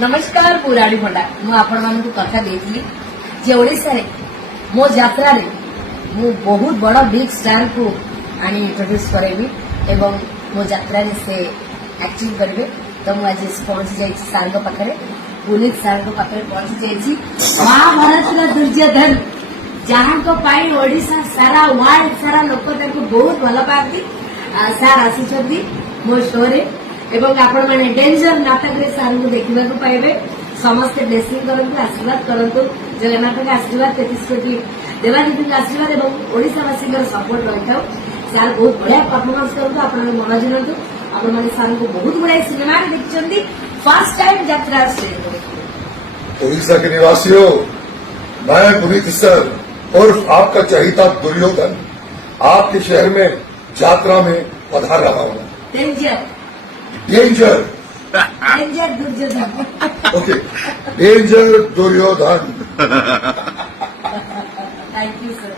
नमस्कार पुराणी पंडा मु आपण मानकु कथा देइली जे ओडिसा रे मो यात्रा रे मु बहुत बड़ा बिग स्टार को आनी इंट्रोड्यूस करेबी एवं मो यात्रा रे से एक्टिंग करबे तो मु आज पहुंच जाई सार को पाखरे पुनीत सार को पाखरे पहुंच जाई महाभारत रा दुर्योधन जहां को पाई ओडिसा सारा वर्ल्ड सारा लोक ताको बहुत भल पाती सार आसी मो स्टोरी एवं आपण माने डेंजर नाटक रे सार को देखिबा को पाइबे समस्त ब्लेसिंग करंतु आशीर्वाद करंतु जगन्नाथ के आशीर्वाद 33 कोटी देवादेवी के आशीर्वाद एवं ओडिसावासी का सपोर्ट रहिथाउ सार बहुत बढ़िया परफॉर्मेंस करंतु आपण मन जिनंतु आपण माने सार को बहुत बढ़िया सिनेमा रे देखचंदी फर्स्ट टाइम यात्रा से ओडिशा के निवासियों मैं पुनीत सर और आपका चहीता दुर्योधन आपके शहर में यात्रा में पधार रहा हूँ। Danger danger danger Duryodhan okay danger Duryodhan thank you sir.